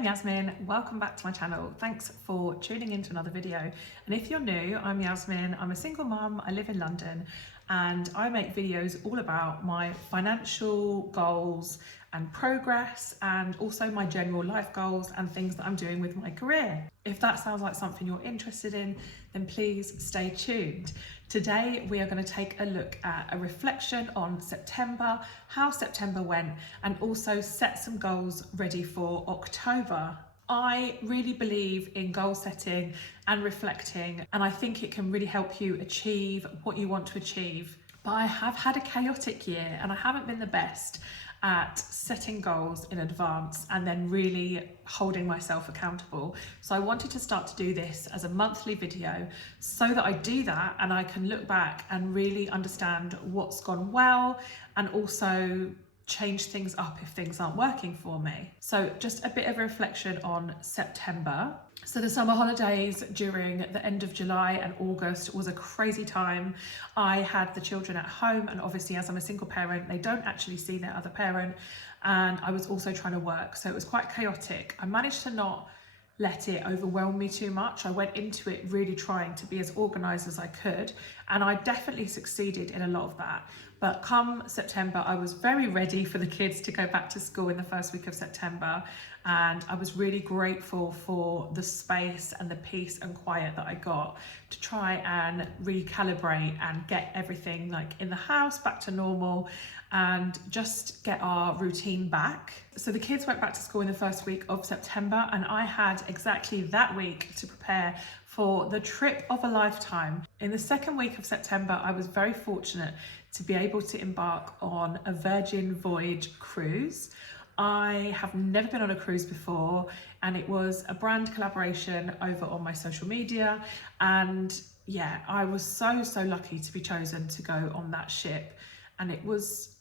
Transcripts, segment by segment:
I'm Yasmine, welcome back to my channel. Thanks for tuning into another video. And if you're new, I'm Yasmine, I'm a single mum, I live in London, and I make videos all about my financial goals and progress, and also my general life goals and things that I'm doing with my career. If that sounds like something you're interested in, then please stay tuned. Today we are going to take a look at a reflection on September, how September went, and also set some goals ready for October. I really believe in goal setting and reflecting, and I think it can really help you achieve what you want to achieve. But I have had a chaotic year and I haven't been the best at setting goals in advance and then really holding myself accountable. So I wanted to start to do this as a monthly video so that I do that and I can look back and really understand what's gone well and also change things up if things aren't working for me. So just a bit of a reflection on September. So the summer holidays during the end of July and August was a crazy time. I had the children at home, and obviously as I'm a single parent, they don't actually see their other parent, and I was also trying to work, so it was quite chaotic. I managed to not let it overwhelm me too much. I went into it really trying to be as organised as I could, and I definitely succeeded in a lot of that. But come September, I was very ready for the kids to go back to school in the first week of September, and I was really grateful for the space and the peace and quiet that I got to try and recalibrate and get everything like in the house back to normal and just get our routine back. So the kids went back to school in the first week of September, and I had exactly that week to prepare for the trip of a lifetime. In the second week of September, I was very fortunate to be able to embark on a Virgin Voyage cruise. I have never been on a cruise before, and it was a brand collaboration over on my social media. And yeah, I was so lucky to be chosen to go on that ship. And it was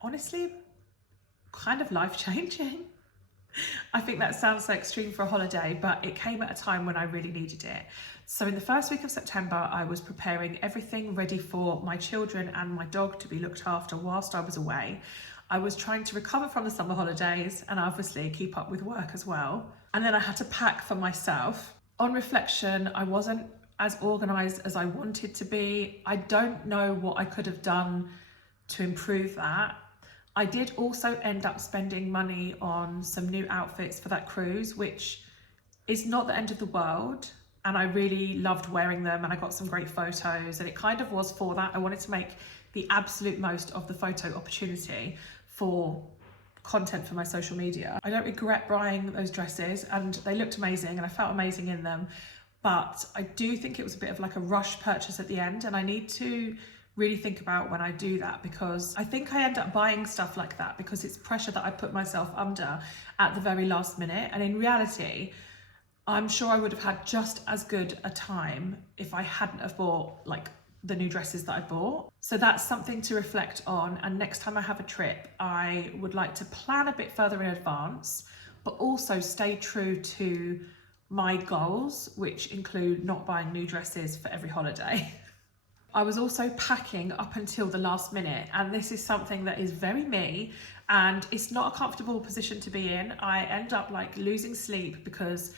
honestly kind of life-changing. I think that sounds so extreme for a holiday, but it came at a time when I really needed it. So in the first week of September, I was preparing everything ready for my children and my dog to be looked after whilst I was away. I was trying to recover from the summer holidays and obviously keep up with work as well. And then I had to pack for myself. On reflection, I wasn't as organised as I wanted to be. I don't know what I could have done to improve that. I did also end up spending money on some new outfits for that cruise, which is not the end of the world. And I really loved wearing them, and I got some great photos, and it kind of was for that. I wanted to make the absolute most of the photo opportunity for content for my social media. I don't regret buying those dresses, and they looked amazing and I felt amazing in them. But I do think it was a bit of like a rush purchase at the end, and I need to really think about when I do that, because I think I end up buying stuff like that because it's pressure that I put myself under at the very last minute. And in reality, I'm sure I would have had just as good a time if I hadn't have bought like the new dresses that I bought. So that's something to reflect on. And next time I have a trip, I would like to plan a bit further in advance, but also stay true to my goals, which include not buying new dresses for every holiday. I was also packing up until the last minute, and this is something that is very me, and it's not a comfortable position to be in. I end up like losing sleep because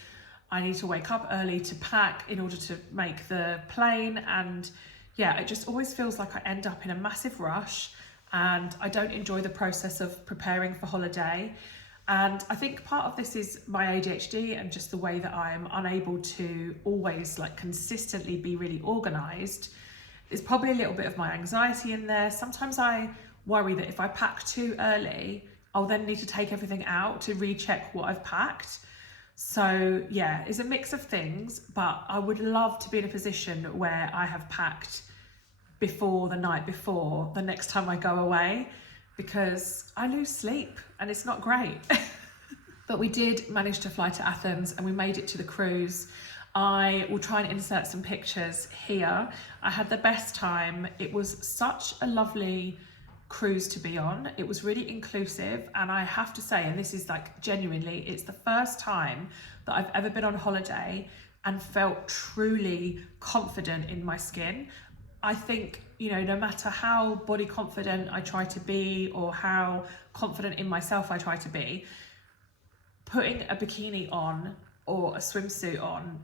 I need to wake up early to pack in order to make the plane, and yeah, it just always feels like I end up in a massive rush, and I don't enjoy the process of preparing for holiday. And I think part of this is my ADHD and just the way that I'm unable to always like consistently be really organised. There's probably a little bit of my anxiety in there. Sometimes I worry that if I pack too early, I'll then need to take everything out to recheck what I've packed. So yeah, it's a mix of things, but I would love to be in a position where I have packed before the night before the next time I go away, because I lose sleep and it's not great. But we did manage to fly to Athens and we made it to the cruise. I will try and insert some pictures here. I had the best time. It was such a lovely cruise to be on. It was really inclusive, and I have to say, and this is like genuinely, it's the first time that I've ever been on holiday and felt truly confident in my skin. I think, you know, no matter how body confident I try to be or how confident in myself I try to be, putting a bikini on or a swimsuit on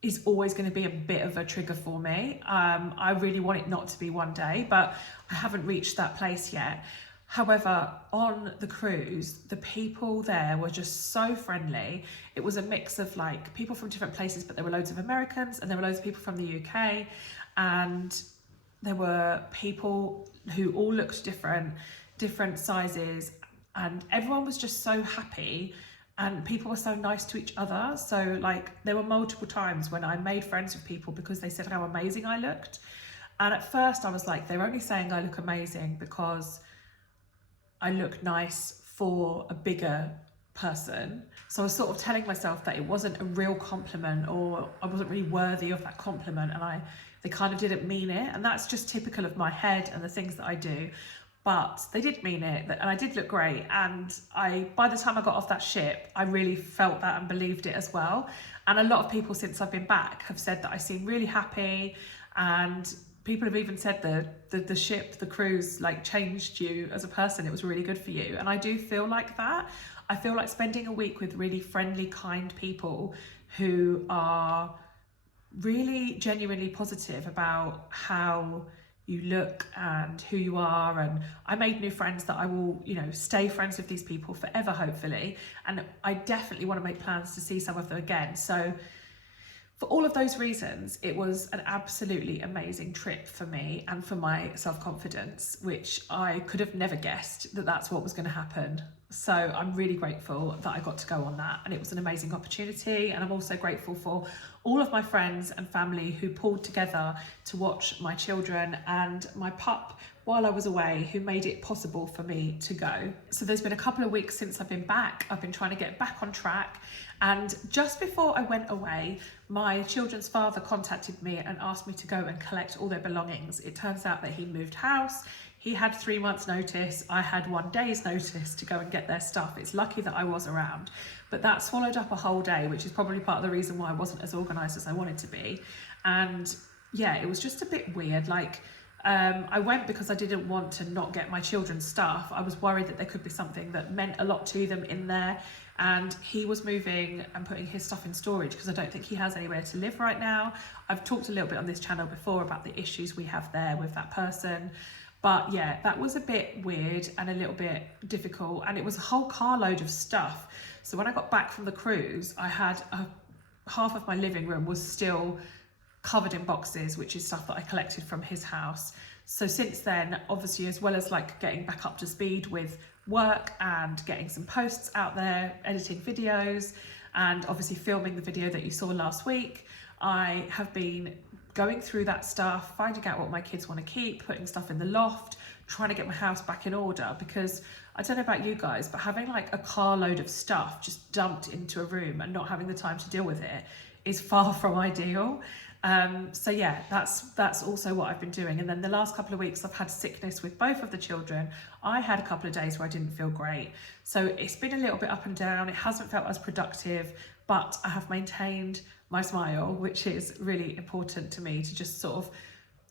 is always going to be a bit of a trigger for me. I really want it not to be one day, but I haven't reached that place yet. However, on the cruise, the people there were just so friendly. It was a mix of like people from different places, but there were loads of Americans and there were loads of people from the UK, and there were people who all looked different sizes, and everyone was just so happy. And people were so nice to each other. So like there were multiple times when I made friends with people because they said how amazing I looked. And at first I was like, they're only saying I look amazing because I look nice for a bigger person. So I was sort of telling myself that it wasn't a real compliment, or I wasn't really worthy of that compliment, and they kind of didn't mean it. And that's just typical of my head and the things that I do. But they did mean it, and I did look great. And by the time I got off that ship, I really felt that and believed it as well. And a lot of people since I've been back have said that I seem really happy, and people have even said the ship, the cruise, like changed you as a person. It was really good for you. And I do feel like that. I feel like spending a week with really friendly, kind people who are really genuinely positive about how you look and who you are. And I made new friends that I will, stay friends with these people forever, hopefully. And I definitely want to make plans to see some of them again. So for all of those reasons, it was an absolutely amazing trip for me and for my self-confidence, which I could have never guessed that that's what was going to happen. So I'm really grateful that I got to go on that, and it was an amazing opportunity. And I'm also grateful for all of my friends and family who pulled together to watch my children and my pup while I was away, who made it possible for me to go. So there's been a couple of weeks since I've been back. I've been trying to get back on track. And just before I went away, my children's father contacted me and asked me to go and collect all their belongings. It turns out that he moved house. He had 3 months notice. I had 1 day's notice to go and get their stuff. It's lucky that I was around, but that swallowed up a whole day, which is probably part of the reason why I wasn't as organised as I wanted to be. And yeah, it was just a bit weird. I went because I didn't want to not get my children's stuff. I was worried that there could be something that meant a lot to them in there. And he was moving and putting his stuff in storage because I don't think he has anywhere to live right now. I've talked a little bit on this channel before about the issues we have there with that person. But yeah, that was a bit weird and a little bit difficult. And it was a whole carload of stuff. So when I got back from the cruise, I had half of my living room was still covered in boxes, which is stuff that I collected from his house. So since then, obviously, as well as like getting back up to speed with work and getting some posts out there, editing videos, and obviously filming the video that you saw last week, I have been going through that stuff, finding out what my kids want to keep, putting stuff in the loft, trying to get my house back in order. Because I don't know about you guys, but having like a carload of stuff just dumped into a room and not having the time to deal with it is far from ideal. So yeah, that's also what I've been doing. And then the last couple of weeks I've had sickness with both of the children. I had a couple of days where I didn't feel great. So it's been a little bit up and down. It hasn't felt as productive, but I have maintained my smile, which is really important to me, to just sort of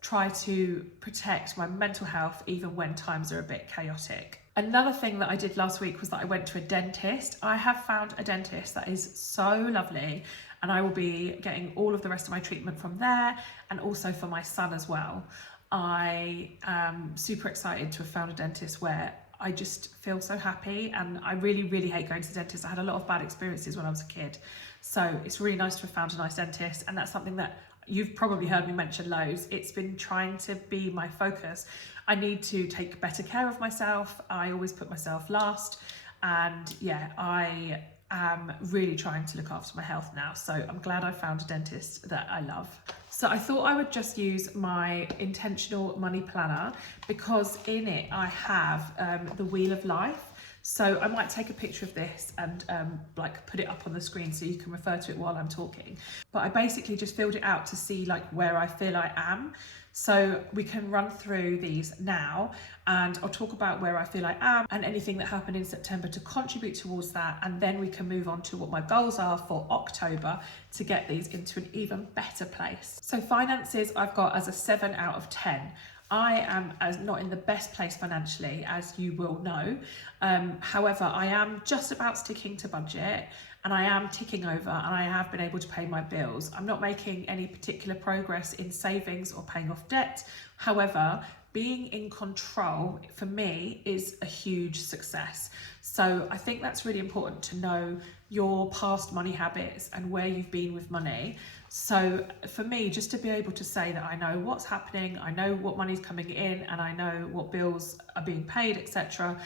try to protect my mental health even when times are a bit chaotic. Another thing that I did last week was that I went to a dentist. I have found a dentist that is so lovely, and I will be getting all of the rest of my treatment from there, and also for my son as well. I am super excited to have found a dentist where I just feel so happy, and I really, really hate going to the dentist. I had a lot of bad experiences when I was a kid. So it's really nice to have found a nice dentist, and that's something that you've probably heard me mention loads. It's been trying to be my focus. I need to take better care of myself. I always put myself last, and yeah, I am really trying to look after my health now. So I'm glad I found a dentist that I love. So I thought I would just use my intentional money planner, because in it I have the Wheel of Life. So I might take a picture of this and like put it up on the screen so you can refer to it while I'm talking. But I basically just filled it out to see like where I feel I am. So we can run through these now, and I'll talk about where I feel I am and anything that happened in September to contribute towards that. And then we can move on to what my goals are for October to get these into an even better place. So finances, I've got as a 7 out of 10. I am not in the best place financially, as you will know. However, I am just about sticking to budget, and I am ticking over, and I have been able to pay my bills. I'm not making any particular progress in savings or paying off debt. However, being in control for me is a huge success. So I think that's really important to know your past money habits and where you've been with money. So for me, just to be able to say that I know what's happening, I know what money's coming in, and I know what bills are being paid, etc.,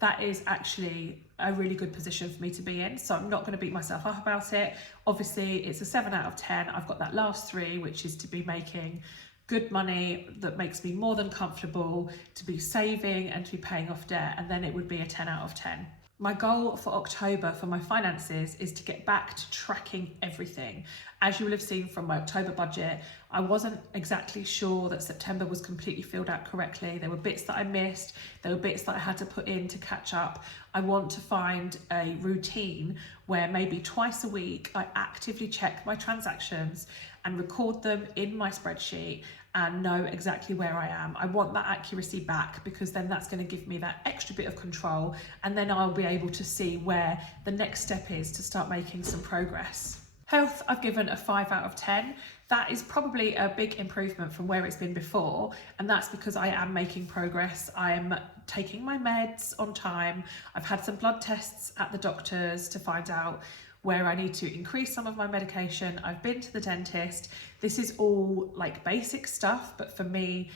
that is actually a really good position for me to be in. So I'm not going to beat myself up about it. Obviously, it's a 7 out of 10. I've got that last 3, which is to be making good money that makes me more than comfortable, to be saving and to be paying off debt, and then it would be a 10 out of 10. My goal for October for my finances is to get back to tracking everything. As you will have seen from my October budget, I wasn't exactly sure that September was completely filled out correctly. There were bits that I missed, there were bits that I had to put in to catch up. I want to find a routine where maybe twice a week I actively check my transactions and record them in my spreadsheet and know exactly where I am. I want that accuracy back, because then that's going to give me that extra bit of control, and then I'll be able to see where the next step is to start making some progress. Health, I've given a 5 out of 10. That is probably a big improvement from where it's been before, and that's because I am making progress. I'm taking my meds on time. I've had some blood tests at the doctor's to find out where I need to increase some of my medication. I've been to the dentist. This is all like basic stuff, but for me,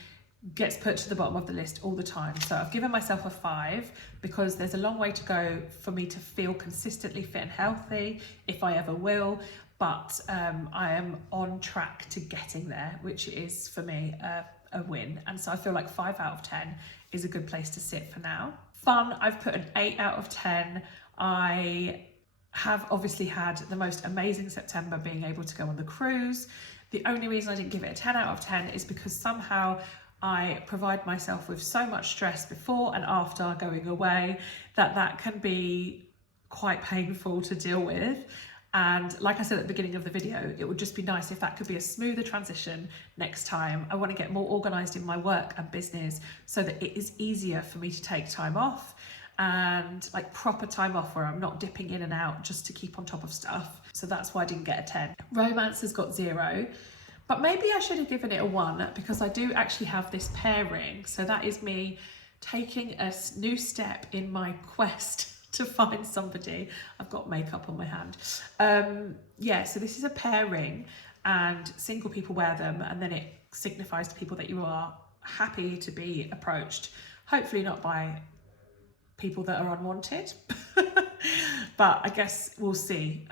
gets put to the bottom of the list all the time. So I've given myself a 5 because there's a long way to go for me to feel consistently fit and healthy, if I ever will. But I am on track to getting there, which is for me a win. And so I feel like 5 out of 10 is a good place to sit for now. Fun, I've put an 8 out of 10. I have obviously had the most amazing September, being able to go on the cruise. The only reason I didn't give it a 10 out of 10 is because somehow I provide myself with so much stress before and after going away that can be quite painful to deal with. And like I said at the beginning of the video, it would just be nice if that could be a smoother transition next time. I want to get more organised in my work and business so that it is easier for me to take time off, and like proper time off where I'm not dipping in and out just to keep on top of stuff. So that's why I didn't get a 10. Romance has got 0, but maybe I should have given it a 1 because I do actually have this pairing. So that is me taking a new step in my quest to find somebody. I've got makeup on my hand. Yeah, so this is a pairing, and single people wear them, and then it signifies to people that you are happy to be approached, hopefully not by people that are unwanted. But I guess we'll see.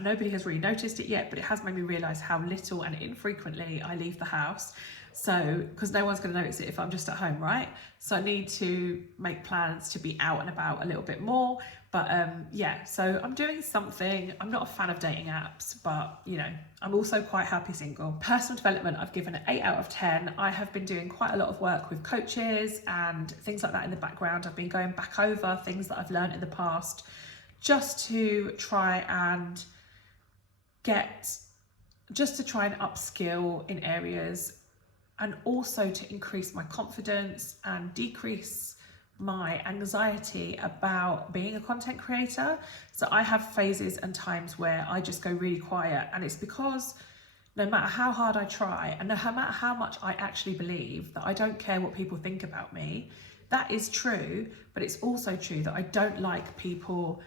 Nobody has really noticed it yet, but it has made me realise how little and infrequently I leave the house. So, because no one's going to notice it if I'm just at home, right? So I need to make plans to be out and about a little bit more. But yeah, so I'm doing something. I'm not a fan of dating apps, but you know, I'm also quite happy single. Personal development, I've given an 8 out of 10. I have been doing quite a lot of work with coaches and things like that in the background. I've been going back over things that I've learned in the past, just to try and upskill in areas, and also to increase my confidence and decrease my anxiety about being a content creator. So I have phases and times where I just go really quiet, and it's because no matter how hard I try and no matter how much I actually believe that I don't care what people think about me, that is true, but it's also true that I don't like people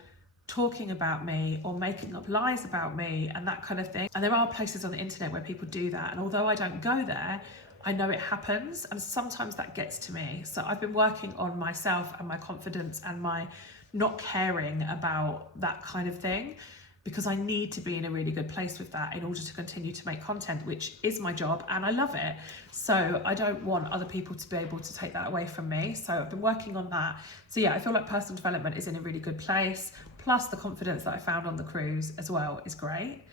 talking about me or making up lies about me and that kind of thing. And there are places on the internet where people do that, and although I don't go there, I know it happens, and sometimes that gets to me. So I've been working on myself and my confidence and my not caring about that kind of thing, because I need to be in a really good place with that in order to continue to make content, which is my job and I love it. So I don't want other people to be able to take that away from me. So I've been working on that. So yeah, I feel like personal development is in a really good place. Plus the confidence that I found on the cruise as well is great.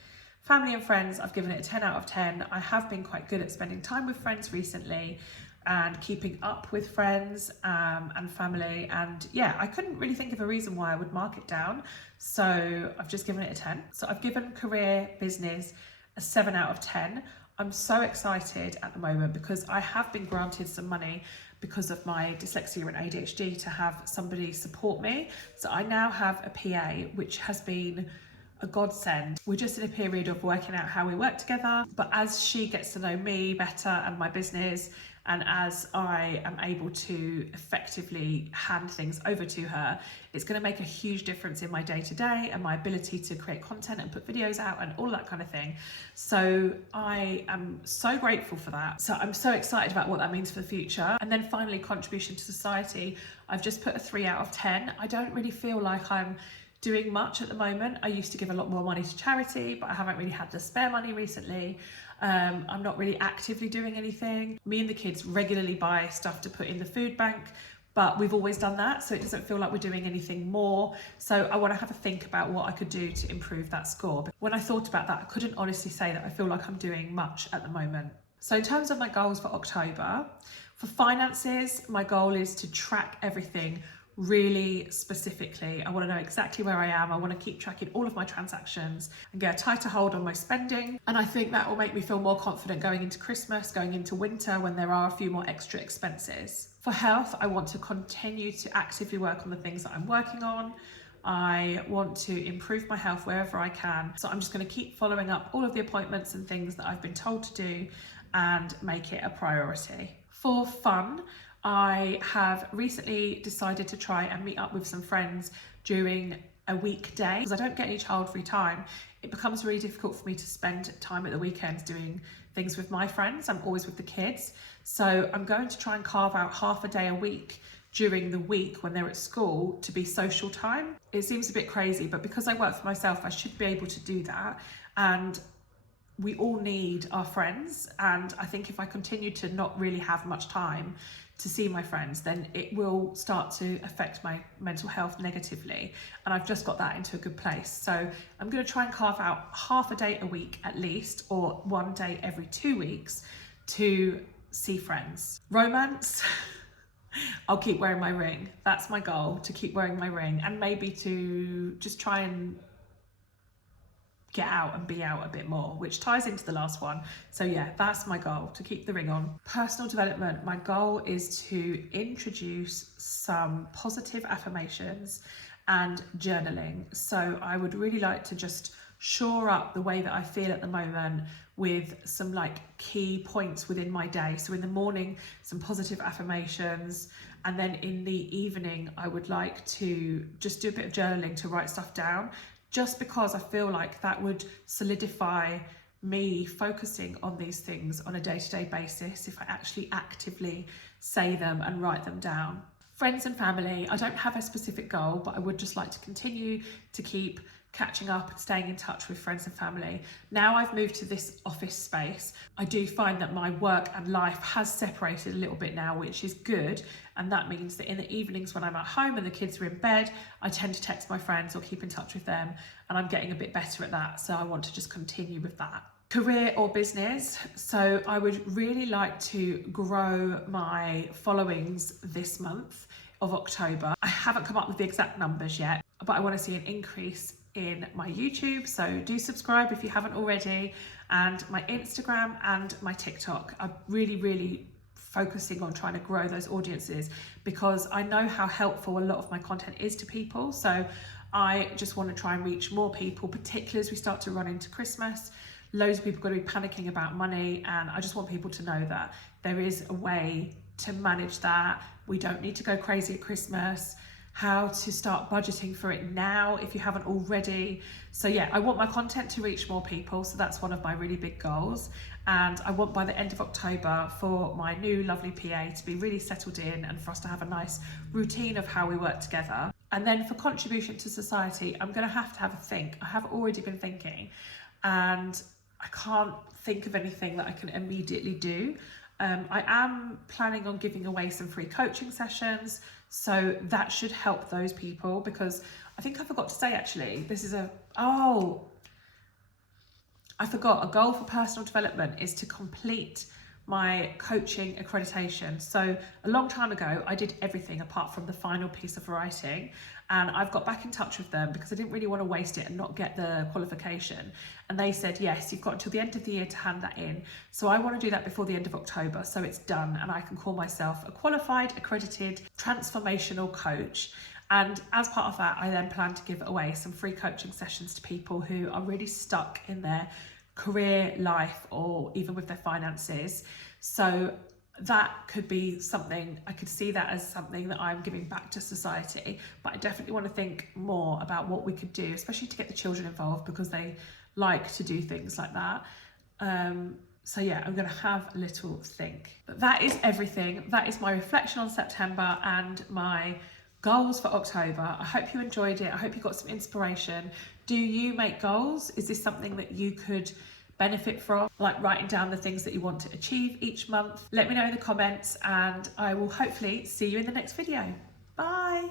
Family and friends, I've given it a 10 out of 10. I have been quite good at spending time with friends recently and keeping up with friends and family. And yeah, I couldn't really think of a reason why I would mark it down. So I've just given it a 10. So I've given career business a 7 out of 10. I'm so excited at the moment because I have been granted some money because of my dyslexia and ADHD to have somebody support me. So I now have a PA, which has been a godsend. We're just in a period of working out how we work together, but as she gets to know me better and my business, and as I am able to effectively hand things over to her, it's going to make a huge difference in my day-to-day and my ability to create content and put videos out and all that kind of thing. So I am so grateful for that. So I'm so excited about what that means for the future. And then finally, contribution to society. I've just put a 3 out of 10. I don't really feel like I'm doing much at the moment. I used to give a lot more money to charity, but I haven't really had the spare money recently. I'm not really actively doing anything. Me and the kids regularly buy stuff to put in the food bank, but we've always done that, so it doesn't feel like we're doing anything more. So I want to have a think about what I could do to improve that score. But when I thought about that, I couldn't honestly say that I feel like I'm doing much at the moment. So in terms of my goals for October, for finances, my goal is to track everything really specifically. I want to know exactly where I am. I want to keep tracking all of my transactions and get a tighter hold on my spending. And I think that will make me feel more confident going into Christmas, going into winter, when there are a few more extra expenses. For health, I want to continue to actively work on the things that I'm working on. I want to improve my health wherever I can. So I'm just going to keep following up all of the appointments and things that I've been told to do and make it a priority. For fun, I have recently decided to try and meet up with some friends during a weekday. Because I don't get any child-free time, it becomes really difficult for me to spend time at the weekends doing things with my friends. I'm always with the kids. So I'm going to try and carve out half a day a week during the week when they're at school to be social time. It seems a bit crazy, but because I work for myself, I should be able to do that. And we all need our friends. And I think if I continue to not really have much time to see my friends, then it will start to affect my mental health negatively. And I've just got that into a good place. So I'm going to try and carve out half a day a week at least, or one day every 2 weeks to see friends. Romance, I'll keep wearing my ring. That's my goal, to keep wearing my ring, and maybe to just try and get out and be out a bit more, which ties into the last one. So yeah, that's my goal, to keep the ring on. Personal development, my goal is to introduce some positive affirmations and journaling. So I would really like to just shore up the way that I feel at the moment with some like key points within my day. So in the morning, some positive affirmations, and then in the evening, I would like to just do a bit of journaling to write stuff down, just because I feel like that would solidify me focusing on these things on a day-to-day basis if I actually actively say them and write them down. Friends and family, I don't have a specific goal, but I would just like to continue to keep catching up and staying in touch with friends and family. Now I've moved to this office space, I do find that my work and life has separated a little bit now, which is good. And that means that in the evenings when I'm at home and the kids are in bed, I tend to text my friends or keep in touch with them, and I'm getting a bit better at that. So I want to just continue with that. Career or business. So I would really like to grow my followings this month of October. I haven't come up with the exact numbers yet, but I want to see an increase in my YouTube, so do subscribe if you haven't already, and my Instagram and my TikTok. I'm really focusing on trying to grow those audiences because I know how helpful a lot of my content is to people. So I just want to try and reach more people, particularly as we start to run into Christmas. Loads of people are going to be panicking about money, and I just want people to know that there is a way to manage that. We don't need to go crazy at Christmas. How to start budgeting for it now if you haven't already. So yeah, I want my content to reach more people, so that's one of my really big goals. And I want by the end of October for my new lovely PA to be really settled in and for us to have a nice routine of how we work together. And then for contribution to society, I'm going to have a think. I have already been thinking, and I can't think of anything that I can immediately do. I am planning on giving away some free coaching sessions, so that should help those people, because I think I forgot to say actually, I forgot, a goal for personal development is to complete my coaching accreditation. So a long time ago, I did everything apart from the final piece of writing, and I've got back in touch with them because I didn't really want to waste it and not get the qualification. And they said, yes, you've got until the end of the year to hand that in. So I want to do that before the end of October, so it's done, and I can call myself a qualified, accredited, transformational coach. And as part of that, I then plan to give away some free coaching sessions to people who are really stuck in their career, life, or even with their finances. So that could be something, I could see that as something that I'm giving back to society, but I definitely want to think more about what we could do, especially to get the children involved, because they like to do things like that. So yeah, I'm going to have a little think. But that is everything. That is my reflection on September and my goals for October. I hope you enjoyed it. I hope you got some inspiration. Do you make goals? Is this something that you could benefit from, like writing down the things that you want to achieve each month? Let me know in the comments, and I will hopefully see you in the next video. Bye.